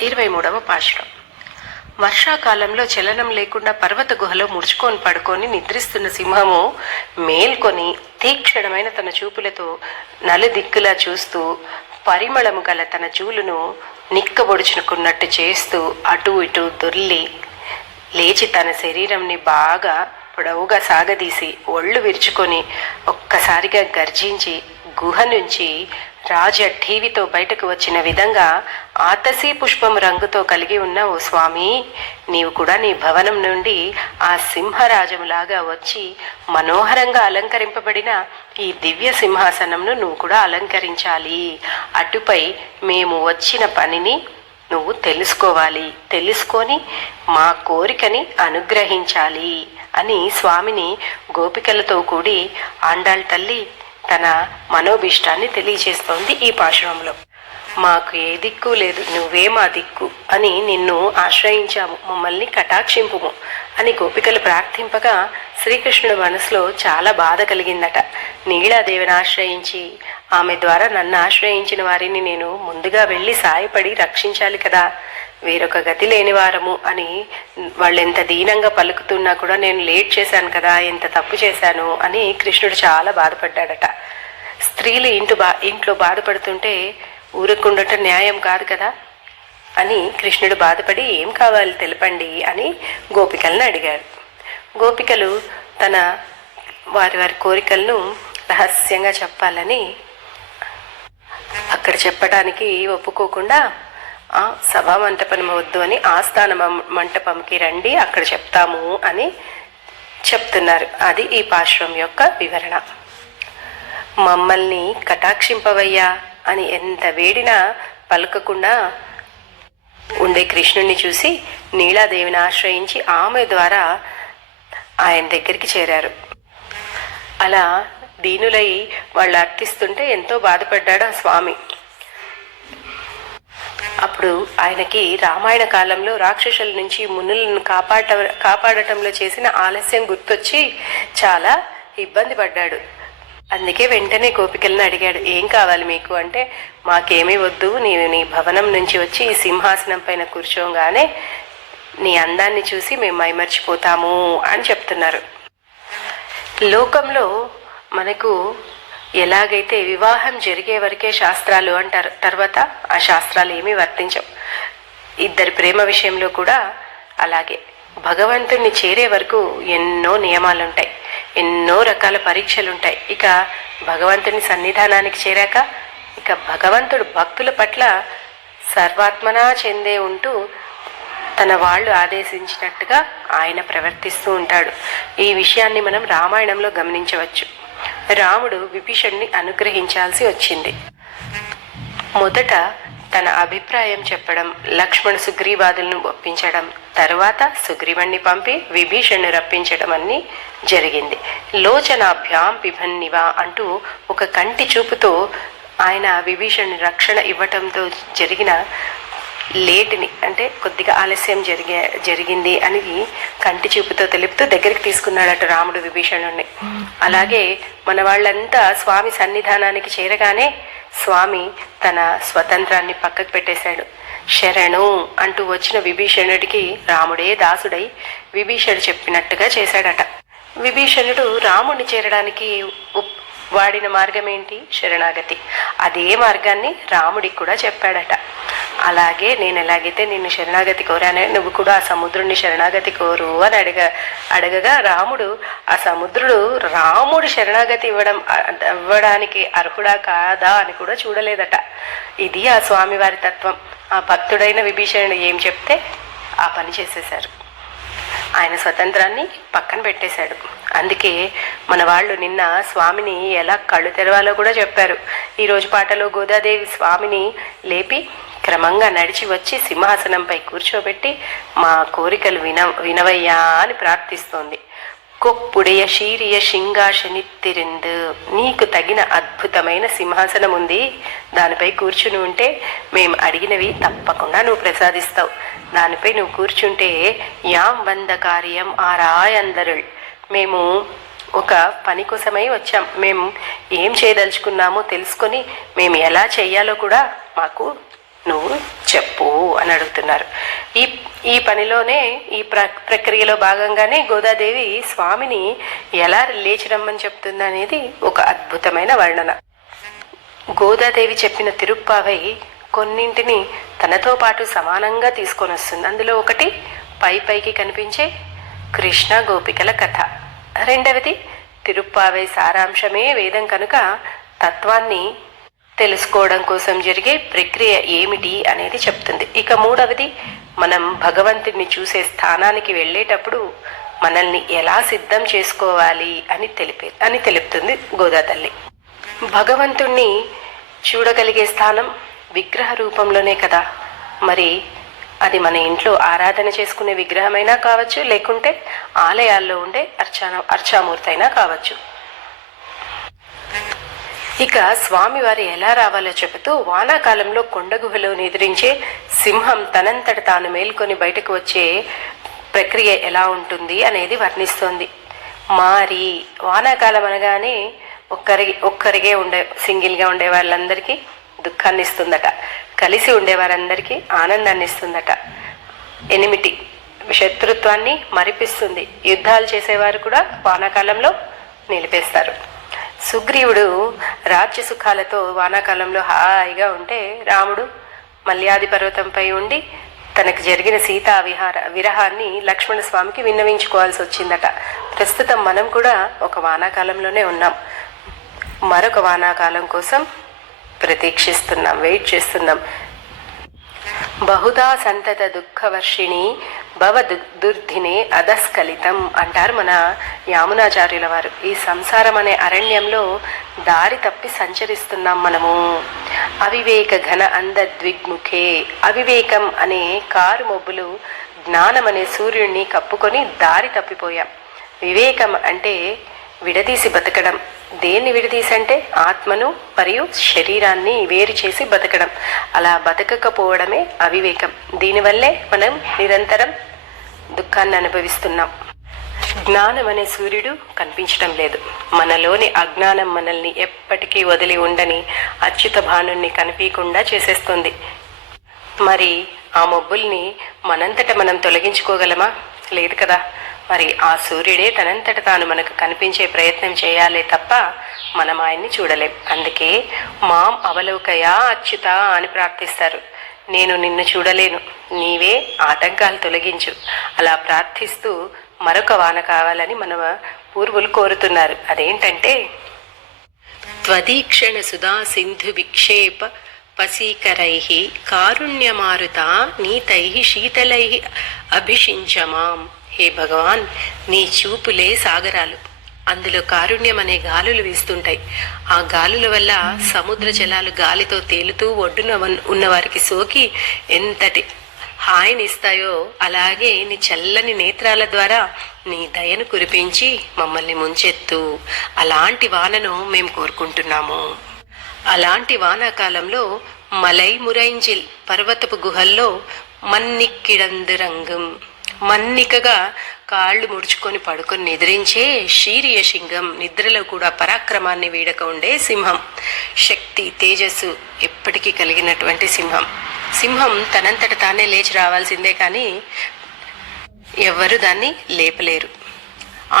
23వ పాశురం. వర్షాకాలంలో చలనం లేకుండా పర్వత గుహలో ముడుచుకొని పడుకొని నిద్రిస్తున్న సింహము మేల్కొని తీక్షణమైన తన చూపులతో నలుదిక్కులా చూస్తూ పరిమళము గల తన చూలును నిక్కబొడుచుకున్నట్టు చేస్తూ అటు ఇటు దొర్లి లేచి తన శరీరంని బాగా పొడవుగా సాగదీసి ఒళ్ళు విరుచుకొని ఒక్కసారిగా గర్జించి గుహ నుంచి రాజ ఠీవితో బయటకు వచ్చిన విధంగా ఆతసీ పుష్పం రంగుతో కలిగి ఉన్న ఓ స్వామి, నీవు కూడా నీ భవనం నుండి ఆ సింహరాజములాగా వచ్చి మనోహరంగా అలంకరింపబడిన ఈ దివ్య సింహాసనంను నువ్వు కూడా అలంకరించాలి. అటుపై మేము వచ్చిన పనిని నువ్వు తెలుసుకోవాలి, తెలుసుకొని మా కోరికని అనుగ్రహించాలి అని స్వామిని గోపికలతో కూడి ఆండాళ్ తల్లి తన మనోభీష్టాన్ని తెలియజేస్తోంది ఈ పాశురంలో. మాకు ఏ దిక్కు లేదు, నువ్వే మా దిక్కు అని నిన్ను ఆశ్రయించాము, మమ్మల్ని కటాక్షింపుము అని గోపికలు ప్రార్థింపగా శ్రీకృష్ణుడి మనసులో చాలా బాధ కలిగిందట. నీలాదేవిని ఆశ్రయించి ఆమె ద్వారా నన్ను ఆశ్రయించిన వారిని నేను ముందుగా వెళ్ళి సాయపడి రక్షించాలి కదా, వేరొక గతి లేని వారము అని వాళ్ళు ఎంత దీనంగా పలుకుతున్నా కూడా నేను లేట్ చేశాను కదా, ఎంత తప్పు చేశాను అని కృష్ణుడు చాలా బాధపడ్డాడట. స్త్రీలు ఇంట్లో బాధపడుతుంటే ఊరుకుండటం న్యాయం కాదు కదా అని కృష్ణుడు బాధపడి ఏం కావాలి తెలపండి అని గోపికలను అడిగాడు. గోపికలు తన వారి కోరికలను రహస్యంగా చెప్పాలని అక్కడ చెప్పడానికి ఒప్పుకోకుండా సభా మంటపం వద్దు అని ఆస్థాన మంటపంకి రండి, అక్కడ చెప్తాము అని చెప్తున్నారు. అది ఈ పాశురం యొక్క వివరణ. మమ్మల్ని కటాక్షింపవయ్యా అని ఎంత వేడినా పలకకుండా ఉండే కృష్ణుణ్ణి చూసి నీలాదేవిని ఆశ్రయించి ఆమె ద్వారా ఆయన దగ్గరికి చేరారు. అలా దీనులై వాళ్ళు అర్థిస్తుంటే ఎంతో బాధపడ్డాడు ఆ స్వామి. అప్పుడు ఆయనకి రామాయణ కాలంలో రాక్షసుల నుంచి మునులను కాపాడటంలో చేసిన ఆలస్యం గుర్తొచ్చి చాలా ఇబ్బంది పడ్డాడు. అందుకే వెంటనే గోపికలను అడిగాడు, ఏం కావాలి మీకు అంటే, మాకేమీ వద్దు, నీవు నీ భవనం నుంచి వచ్చి ఈ సింహాసనం పైన కూర్చోగానే నీ అందాన్ని చూసి మేము మైమర్చిపోతాము అని చెప్తున్నారు. లోకంలో మనకు ఎలాగైతే వివాహం జరిగే వరకే శాస్త్రాలు అంటారు, తర్వాత ఆ శాస్త్రాలు ఏమీ వర్తించవు. ఇద్దరి ప్రేమ విషయంలో కూడా అలాగే భగవంతుణ్ణి చేరే వరకు ఎన్నో నియమాలుంటాయి, ఎన్నో రకాల పరీక్షలుంటాయి. ఇక భగవంతుని సన్నిధానానికి చేరాక ఇక భగవంతుడు భక్తుల పట్ల సర్వాత్మనా చెందే ఉంటూ తన వాళ్ళు ఆదేశించినట్టుగా ఆయన ప్రవర్తిస్తూ ఉంటాడు. ఈ విషయాన్ని మనం రామాయణంలో గమనించవచ్చు. రాముడు విభీషణుని అనుగ్రహించాల్సి వచ్చింది. మొదట తన అభిప్రాయం చెప్పడం, లక్ష్మణ సుగ్రీవాదులను ఒప్పించడం, తరువాత సుగ్రీవుణ్ణి పంపి విభీషణ్ణి రప్పించడం అన్నీ జరిగింది. లోచనాభ్యాం పిబన్నివా అంటూ ఒక కంటి చూపుతో ఆయన విభీషణ్ణి రక్షణ ఇవ్వటంతో జరిగిన లేటుని, అంటే కొద్దిగా ఆలస్యం జరిగింది అని కంటి చూపుతో తెలుపుతూ దగ్గరికి తీసుకున్నాడట రాముడు విభీషణుణ్ణి. అలాగే మన వాళ్ళంతా స్వామి సన్నిధానానికి చేరగానే స్వామి తన స్వతంత్రాన్ని పక్కకు పెట్టేశాడు. శరణు అంటూ వచ్చిన విభీషణుడికి రాముడే దాసుడై విభీషణుడు చెప్పినట్టుగా చేశాడట. విభీషణుడు రాముడిని చేరడానికి వాడిన మార్గం ఏంటి? శరణాగతి. అదే మార్గాన్ని రాముడికి కూడా చెప్పాడట. అలాగే నేను ఎలాగైతే నిన్ను శరణాగతి కోరానే, నువ్వు కూడా ఆ సముద్రుడిని శరణాగతి కోరు అని అడగగా రాముడు ఆ సముద్రుడు రాముడు శరణాగతి ఇవ్వడానికి అర్హుడా కాదా అని కూడా చూడలేదట. ఇది ఆ స్వామివారి తత్వం. ఆ భక్తుడైన విభీషణుడు ఏం చెప్తే ఆ పని చేసేశారు. ఆయన స్వతంత్రాన్ని పక్కన పెట్టేశాడు. అందుకే మన వాళ్ళు నిన్న స్వామిని ఎలా కళ్ళు తెరవాలో కూడా చెప్పారు. ఈరోజు పాటలో గోదాదేవి స్వామిని లేపి క్రమంగా నడిచి వచ్చి సింహాసనంపై కూర్చోబెట్టి మా కోరికలు వినవయ్యా అని ప్రార్థిస్తోంది. కొప్పుడయ శీరియ శింగాశనిత్తిరిందు, నీకు తగిన అద్భుతమైన సింహాసనం ఉంది, దానిపై కూర్చుని ఉంటే మేము అడిగినవి తప్పకుండా నువ్వు ప్రసాదిస్తావు. దానిపై నువ్వు కూర్చుంటే యాం వంద కార్యం ఆరాయందరుள், మేము ఒక పని కోసమై వచ్చాం, మేము ఏం చేయదలుచుకున్నామో తెలుసుకొని మేము ఎలా చెయ్యాలో కూడా మాకు నువ్వు చెప్పు అని అని అడుగుతున్నారు. ఈ ఈ పనిలోనే ఈ ప్రక్రియలో భాగంగానే గోదాదేవి స్వామిని ఎలా లేచి రమ్మని చెప్తుంది అనేది ఒక అద్భుతమైన వర్ణన. గోదాదేవి చెప్పిన తిరుప్పావై కొన్నింటిని తనతో పాటు సమానంగా తీసుకొని వస్తుంది. అందులో ఒకటి పైకి కనిపించే కృష్ణ గోపికల కథ, రెండవది తిరుప్పావై సారాంశమే వేదం కనుక తత్వాన్ని తెలుసుకోవడం కోసం జరిగే ప్రక్రియ ఏమిటి అనేది చెప్తుంది. ఇక మూడవది మనం భగవంతుడిని చూసే స్థానానికి వెళ్ళేటప్పుడు మనల్ని ఎలా సిద్ధం చేసుకోవాలి అని తెలుపుతుంది గోదా తల్లి. భగవంతుణ్ణి చూడగలిగే స్థానం విగ్రహ రూపంలోనే కదా. మరి అది మన ఇంట్లో ఆరాధన చేసుకునే విగ్రహమైనా కావచ్చు, లేకుంటే ఆలయాల్లో ఉండే అర్చామూర్తి అయినా కావచ్చు. ఇక స్వామివారు ఎలా రావాలో చెబుతూ వానాకాలంలో కొండ గుహలో నిద్రించే సింహం తనంతట తాను మేల్కొని బయటకు వచ్చే ప్రక్రియ ఎలా ఉంటుంది అనేది వర్ణిస్తోంది. మారి వానాకాలం అనగానే ఒక్కరిగే సింగిల్గా ఉండే వాళ్ళందరికీ దుఃఖాన్ని ఇస్తుందట, కలిసి ఉండేవారందరికీ ఆనందాన్ని ఇస్తుందట. ఎనిమిటి శత్రుత్వాన్ని మరిపిస్తుంది. యుద్ధాలు చేసేవారు కూడా వానాకాలంలో నిలిపేస్తారు. సుగ్రీవుడు రాజ్య సుఖాలతో వానాకాలంలో హాయిగా ఉంటే రాముడు మల్యాది పర్వతంపై ఉండి తనకు జరిగిన సీతా విరహాన్ని లక్ష్మణ స్వామికి విన్నవించుకోవాల్సి వచ్చిందట. ప్రస్తుతం మనం కూడా ఒక వానాకాలంలోనే ఉన్నాం. మరొక వానాకాలం కోసం ప్రతీక్షిస్తున్నాం, వెయిట్ చేస్తున్నాం. బహుదా సంతత దుఃఖవర్షిణి భవ దుర్ధినే అధస్కలితం అంటారు మన యామునాచార్యుల వారు. ఈ సంసారం అనే అరణ్యంలో దారి తప్పి సంచరిస్తున్నాం మనము. అవివేక ఘన అంధద్విగ్ముఖే, అవివేకం అనే కారు మబ్బులు జ్ఞానం అనే సూర్యుడిని కప్పుకొని దారి తప్పిపోయాం. వివేకం అంటే విడదీసి బతకడం. దేన్ని విడదీసంటే ఆత్మను మరియు శరీరాన్ని వేరు చేసి బతకడం. అలా బతకకపోవడమే అవివేకం. దీనివల్లే మనం నిరంతరం దుఃఖాన్ని అనుభవిస్తున్నాం. జ్ఞానం అనే సూర్యుడు కనిపించడం లేదు. మనలోని అజ్ఞానం మనల్ని ఎప్పటికీ వదిలి ఉండని అచ్యుత భానుణ్ణి కనిపించకుండా చేసేస్తుంది. మరి ఆ మబ్బుల్ని మనంతట మనం తొలగించుకోగలమా? లేదు కదా. మరి ఆ సూర్యుడే తనంతట తాను మనకు కనిపించే ప్రయత్నం చేయాలే తప్ప మనం ఆయన్ని చూడలేం. అందుకే మాం అవలోకయా అచ్యుత అని ప్రార్థిస్తారు. నేను నిన్ను చూడలేను, నీవే ఆటంకాలు తొలగించు. అలా ప్రార్థిస్తూ మరొక వాన కావాలని మన పూర్వులు కోరుతున్నారు. అదేంటంటే త్వదీక్షణ సుధా సింధు విక్షేప పసీకరైః కారుణ్యమారుత నీతైః శీతలైః అభిషించమాం. హే భగవాన్, నీ చూపులే సాగరాలు. అందులో కారుణ్యం అనే గాలులు వీస్తుంటాయి. ఆ గాలుల వల్ల సముద్ర జలాలు గాలితో తేలుతూ ఒడ్డున ఉన్నవారికి సోకి ఎంతటి హాయినిస్తాయో, అలాగే నీ చల్లని నేత్రాల ద్వారా నీ దయను కురిపించి మమ్మల్ని ముంచెత్తు. అలాంటి వానను మేము కోరుకుంటున్నాము. అలాంటి వానాకాలంలో మలై మురైంజిల్ పర్వతపు గుహల్లో మన్నిక్కిడందురంగం, మన్నికగా కాళ్ళు ముడుచుకొని పడుకొని నిద్రించే శీరియ సింగం, నిద్రలో కూడా పరాక్రమాన్ని వీడక ఉండే సింహం, శక్తి తేజస్సు ఎప్పటికీ కలిగినటువంటి సింహం. సింహం తనంతట తానే లేచి రావాల్సిందే కానీ ఎవ్వరూ దాన్ని లేపలేరు.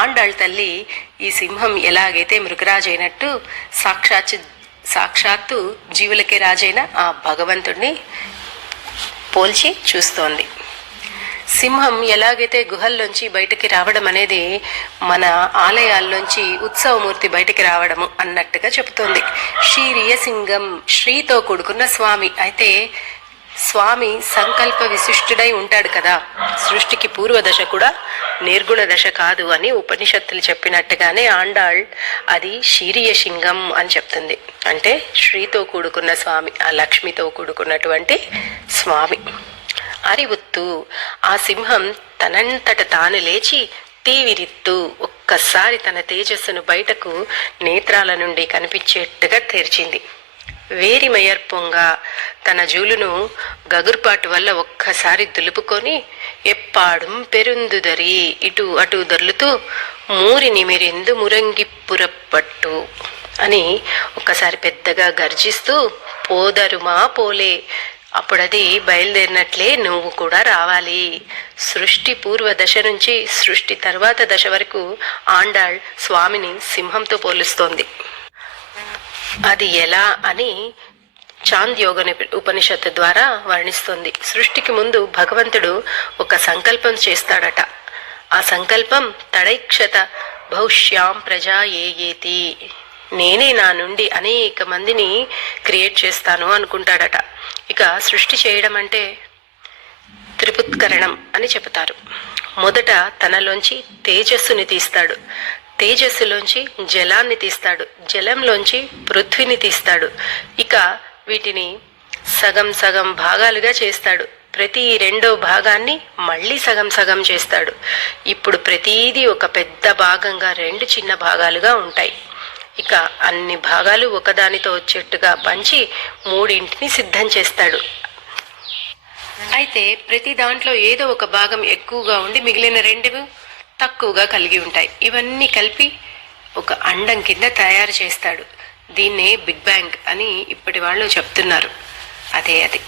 ఆండాళ్ తల్లి ఈ సింహం ఎలాగైతే మృగరాజు అయినట్టు సాక్షాత్తు జీవులకే రాజైన ఆ భగవంతుడిని పోల్చి చూస్తోంది. సింహం ఎలాగైతే గుహల్లోంచి బయటికి రావడం అనేది మన ఆలయాల్లోంచి ఉత్సవమూర్తి బయటికి రావడము అన్నట్టుగా చెబుతోంది. శ్రీరియ సింగం, శ్రీతో కూడుకున్న స్వామి. అయితే స్వామి సంకల్ప విశిష్టుడై ఉంటాడు కదా. సృష్టికి పూర్వదశ కూడా నిర్గుణ దశ కాదు అని ఉపనిషత్తులు చెప్పినట్టుగానే ఆండాళ్ అది శ్రీరియ సింగం అని చెప్తుంది. అంటే శ్రీతో కూడుకున్న స్వామి, ఆ లక్ష్మితో కూడుకున్నటువంటి స్వామి. అరివుత్తు, ఆ సింహం తనంతట తాను లేచి తీవిరిత్తు, ఒక్కసారి తన తేజస్సును బయటకు నేత్రాల నుండి కనిపించేట్టుగా తెరిచింది. వేరిమయర్పొంగ, తన జూలును గగుర్పాటు వల్ల ఒక్కసారి దులుపుకొని ఎప్పాడు పెరుందుదరి, ఇటు అటు దొర్లుతూ మూరి నిమిరిందు మురంగిప్పురప్పట్టు అని ఒక్కసారి పెద్దగా గర్జిస్తూ పోదరుమా పోలే, అప్పుడది బయలుదేరినట్లే నువ్వు కూడా రావాలి. సృష్టి పూర్వ దశ నుంచి సృష్టి తర్వాత దశ వరకు ఆండాళ్ స్వామిని సింహంతో పోలుస్తోంది. అది ఎలా అని చాంద్యోగ ఉపనిషత్తు ద్వారా వర్ణిస్తుంది. సృష్టికి ముందు భగవంతుడు ఒక సంకల్పం చేస్తాడట. ఆ సంకల్పం తడైక్షత భవిష్యాం ప్రజా ఏయేతి, నేనే నా నుండి అనేక మందిని క్రియేట్ చేస్తాను అనుకుంటాడట. ఇక సృష్టి చేయడం అంటే త్రిపుత్కరణం అని చెబుతారు. మొదట తనలోంచి తేజస్సుని తీస్తాడు, తేజస్సులోంచి జలాన్ని తీస్తాడు, జలంలోంచి పృథ్వీని తీస్తాడు. ఇక వీటిని సగం సగం భాగాలుగా చేస్తాడు. ప్రతి రెండో భాగాన్ని మళ్ళీ సగం సగం చేస్తాడు. ఇప్పుడు ప్రతీది ఒక పెద్ద భాగంగా రెండు చిన్న భాగాలుగా ఉంటాయి. ఇక అన్ని భాగాలు ఒకదానితో వచ్చేట్టుగా పంచి మూడింటిని సిద్ధం చేస్తాడు. అయితే ప్రతి దాంట్లో ఏదో ఒక భాగం ఎక్కువగా ఉండి మిగిలిన రెండు తక్కువగా కలిగి ఉంటాయి. ఇవన్నీ కలిపి ఒక అండం కింద తయారు చేస్తాడు. దీన్నే బిగ్ బ్యాంగ్ అని ఇప్పటి వాళ్ళు చెప్తున్నారు. అది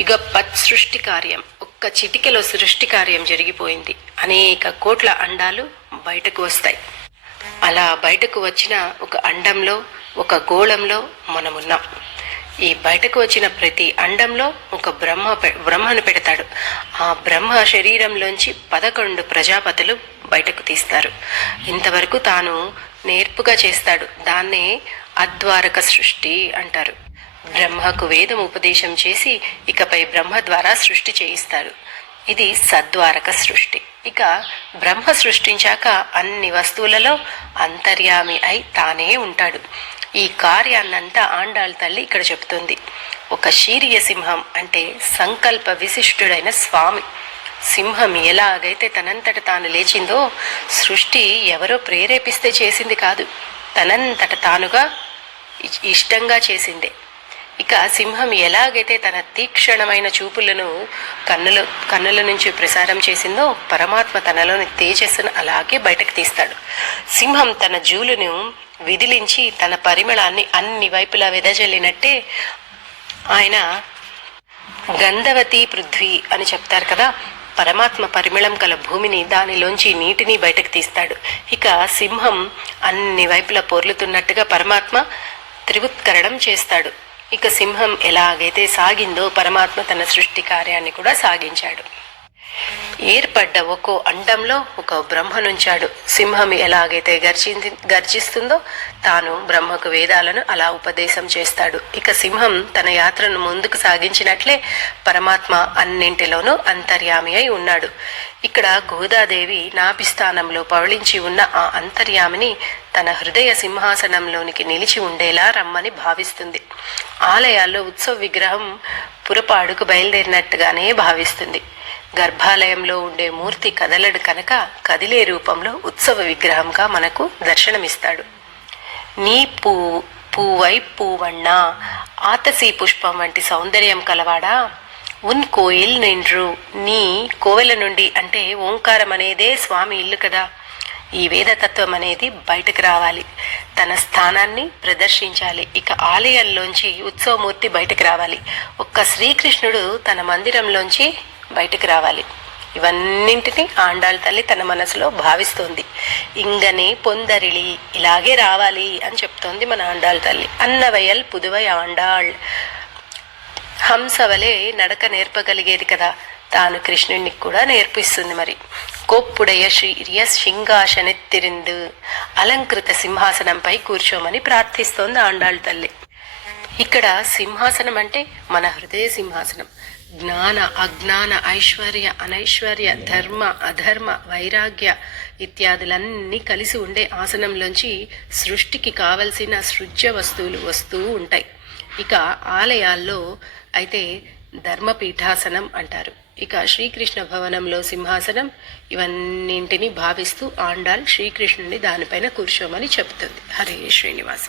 యుగపత్ సృష్టి కార్యం. ఒక్క చిటికెలో సృష్టి కార్యం జరిగిపోయింది. అనేక కోట్ల అండాలు బయటకు వస్తాయి. అలా బయటకు వచ్చిన ఒక అండంలో, ఒక గోళంలో మనమున్నాం. ఈ బయటకు వచ్చిన ప్రతి అండంలో ఒక బ్రహ్మను పెడతాడు. ఆ బ్రహ్మ శరీరంలోంచి 11 ప్రజాపతులు బయటకు తీస్తారు. ఇంతవరకు తాను నేర్పుగా చేస్తాడు. దాన్నే అద్వారక సృష్టి అంటారు. బ్రహ్మకు వేదం ఉపదేశం చేసి ఇకపై బ్రహ్మ ద్వారా సృష్టి చేయిస్తాడు. ఇది సద్వారక సృష్టి. ఇక బ్రహ్మ సృష్టించాక అన్ని వస్తువులలో అంతర్యామి అయి తానే ఉంటాడు. ఈ కార్యాన్నంతా ఆండాళ్ తల్లి ఇక్కడ చెబుతుంది. ఒక శీర్య సింహం అంటే సంకల్ప విశిష్టుడైన స్వామి. సింహం ఎలాగైతే తనంతట తాను లేచిందో, సృష్టి ఎవరో ప్రేరేపిస్తే చేసింది కాదు, తనంతట తానుగా ఇష్టంగా చేసిందే. ఇక సింహం ఎలాగైతే తన తీక్షణమైన చూపులను కన్నుల నుంచి ప్రసారం చేసిందో, పరమాత్మ తనలోని తేజస్సును అలాగే బయటకు తీస్తాడు. సింహం తన జూలును విదిలించి తన పరిమళాన్ని అన్ని వైపులా వెదజల్లినట్టే ఆయన గంధవతి పృథ్వీ అని చెప్తారు కదా, పరమాత్మ పరిమళం కల భూమిని, దానిలోంచి నీటిని బయటకు తీస్తాడు. ఇక సింహం అన్ని వైపులా పొర్లుతున్నట్టుగా పరమాత్మ త్రివుత్కరణం చేస్తాడు. ఇక సింహం ఎలాగైతే సాగిందో పరమాత్మ తన సృష్టి కార్యాన్ని కూడా సాగించాడు. ఏర్పడ్డ ఒక్కో అండంలో ఒక బ్రహ్మనుంచాడు. సింహం ఎలాగైతే గర్జిస్తుందో తాను బ్రహ్మకు వేదాలను అలా ఉపదేశం చేస్తాడు. ఇక సింహం తన యాత్రను ముందుకు సాగించినట్లే పరమాత్మ అన్నింటిలోనూ అంతర్యామి అయి ఉన్నాడు. ఇక్కడ గోదాదేవి నాభిస్థానంలో పవళించి ఉన్న ఆ అంతర్యామిని తన హృదయ సింహాసనంలోనికి నిలిచి ఉండేలా రమ్మని భావిస్తుంది. ఆలయాల్లో ఉత్సవ విగ్రహం పురపాడుకు బయలుదేరినట్టుగానే భావిస్తుంది. గర్భాలయంలో ఉండే మూర్తి కదలడు కనుక కదిలే రూపంలో ఉత్సవ విగ్రహంగా మనకు దర్శనమిస్తాడు. నీ పూవై పూవಣ್ణ, ఆతసీ పుష్పం వంటి సౌందర్యం కలవాడా, ఉన్ కోయిల్ నిండ్రు, నీ కోవెల నుండి అంటే ఓంకారం అనేదే స్వామి ఇల్లు కదా. ఈ వేదతత్వం అనేది బయటకు రావాలి, తన స్థానాన్ని ప్రదర్శించాలి. ఇక ఆలయాల్లోంచి ఉత్సవమూర్తి బయటకు రావాలి. ఒక్క శ్రీకృష్ణుడు తన మందిరంలోంచి బయటకు రావాలి. ఇవన్నింటినీ ఆండాళ్ తల్లి తన మనసులో భావిస్తోంది. ఇంగనే పొందరిలి, ఇలాగే రావాలి అని చెప్తోంది మన ఆండాళ్ తల్లి. అన్నవయల్ పుదువై ఆండాళ్, హంసవలే నడక నేర్పగలిగేది కదా, తాను కృష్ణుడికి కూడా నేర్పిస్తుంది. మరి కోప్పుడయ శ్రీర్య సింహాసనెత్తిరిందు, అలంకృత సింహాసనంపై కూర్చోమని ప్రార్థిస్తోంది ఆండాళ్ తల్లి. ఇక్కడ సింహాసనం అంటే మన హృదయ సింహాసనం. జ్ఞాన అజ్ఞాన ఐశ్వర్య అనైశ్వర్య ధర్మ అధర్మ వైరాగ్య ఇత్యాదులన్నీ కలిసి ఉండే ఆసనంలోంచి సృష్టికి కావలసిన సృజ్య వస్తువులు వస్తూ ఉంటాయి. ఇక ఆలయాల్లో అయితే ధర్మపీఠాసనం అంటారు. ఇక శ్రీకృష్ణ భవనంలో సింహాసనం. ఇవన్నింటినీ భావిస్తూ ఆండాళ్ శ్రీకృష్ణుని దానిపైన కూర్చోమని చెబుతుంది. హరే శ్రీనివాస.